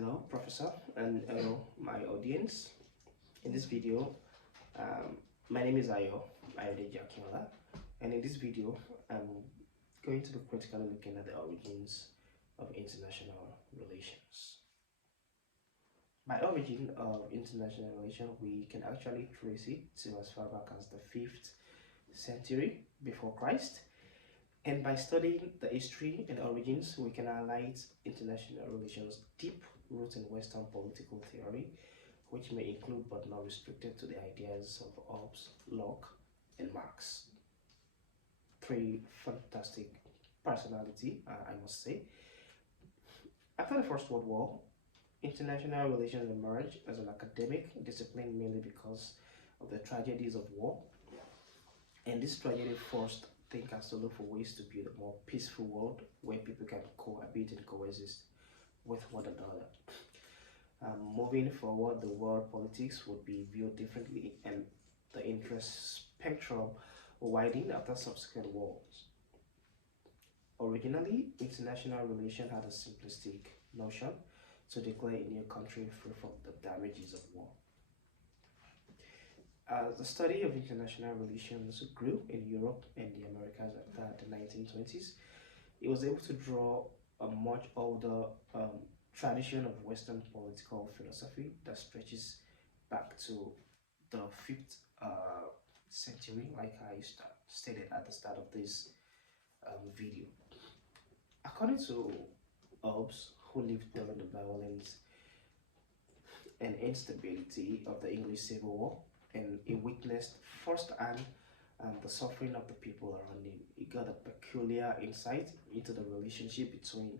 Hello, Professor, and hello, my audience. In this video, um, my name is Ayodeji Akinola, and in this video, I'm going to be critically looking at the origins of international relations. By origin of international relations, we can actually trace it to as far back as the 5th century before Christ. And by studying the history and origins, we can highlight international relations' deep roots in Western political theory, which may include but not restricted to the ideas of Hobbes, Locke, and Marx. Three fantastic personalities, I must say. After the First World War, international relations emerged as an academic discipline mainly because of the tragedies of war. And this tragedy forced thinkers to look for ways to build a more peaceful world where people can cohabit and coexist with one another. Moving forward, the world politics would be viewed differently and the interest spectrum widened after subsequent wars. Originally, international relations had a simplistic notion to declare a new country free from the damages of war. As the study of international relations grew in Europe and the Americas after the 1920s, it was able to draw a much older tradition of Western political philosophy that stretches back to the 5th century, like I stated at the start of this video. According to Hobbes, who lived during the violence and instability of the English Civil War, and he witnessed firsthand the suffering of the people around him. He got a peculiar insight into the relationship between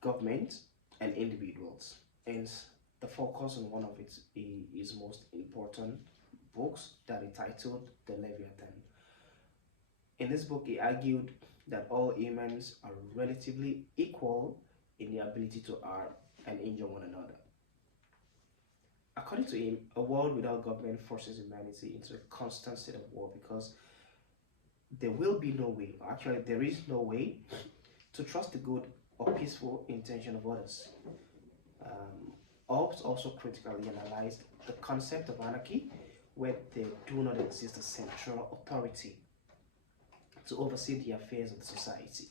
government and individuals. Hence, the focus on one of his most important books that he titled The Leviathan. In this book, he argued that all humans are relatively equal in their ability to harm and injure one another. According to him, a world without government forces humanity into a constant state of war because there will be no way, actually there is no way, to trust the good or peaceful intention of others. Hobbes also critically analyzed the concept of anarchy, where there do not exist a central authority to oversee the affairs of the society.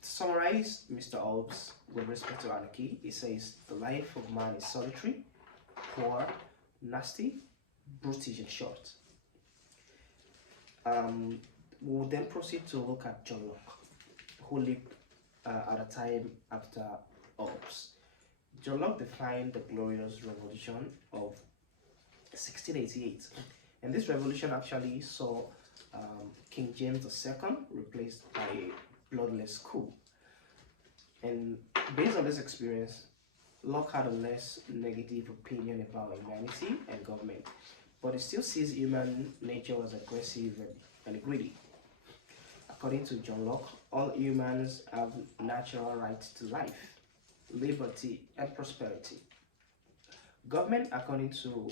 To summarize Mr. Hobbes with respect to anarchy, he says the life of man is solitary, poor, nasty, brutish, in short. We'll then proceed to look at John Locke, who lived at a time after Hobbes. John Locke defined the Glorious Revolution of 1688, and this revolution actually saw King James II replaced by a bloodless coup. And based on this experience, Locke had a less negative opinion about humanity and government, but he still sees human nature as aggressive and greedy. According to John Locke, all humans have natural rights to life, liberty, and prosperity. Government, according to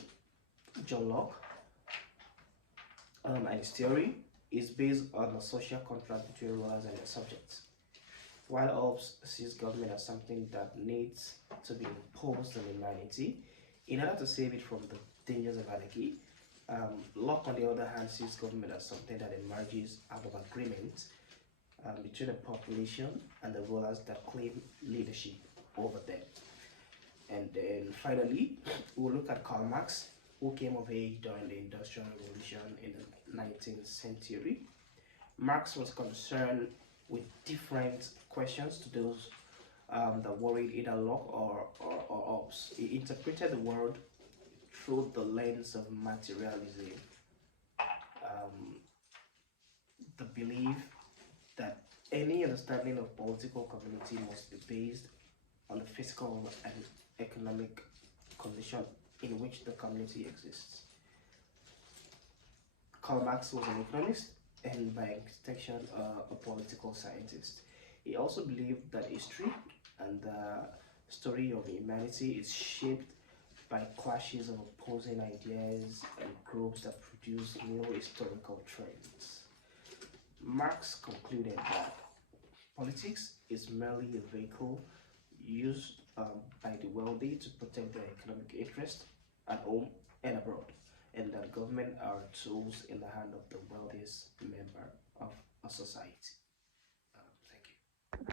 John Locke and his theory, is based on a social contract between rulers and their subjects, while Hobbes sees government as something that needs to be imposed on humanity in order to save it from the dangers of anarchy. Locke, on the other hand, sees government as something that emerges out of agreement between the population and the rulers that claim leadership over them. And then finally, we'll look at Karl Marx, who came of age during the Industrial Revolution in the 19th century. Marx was concerned with different questions to those that worried either Locke or Hobbes. He interpreted the world through the lens of materialism, the belief that any understanding of political community must be based on the physical and economic condition in which the community exists. Karl Marx was an economist and by extension a political scientist. He also believed that history and the story of humanity is shaped by clashes of opposing ideas and groups that produce new historical trends. Marx concluded that politics is merely a vehicle used by the wealthy to protect their economic interest at home and abroad, and that government are tools in the hand of the wealthiest member of a society.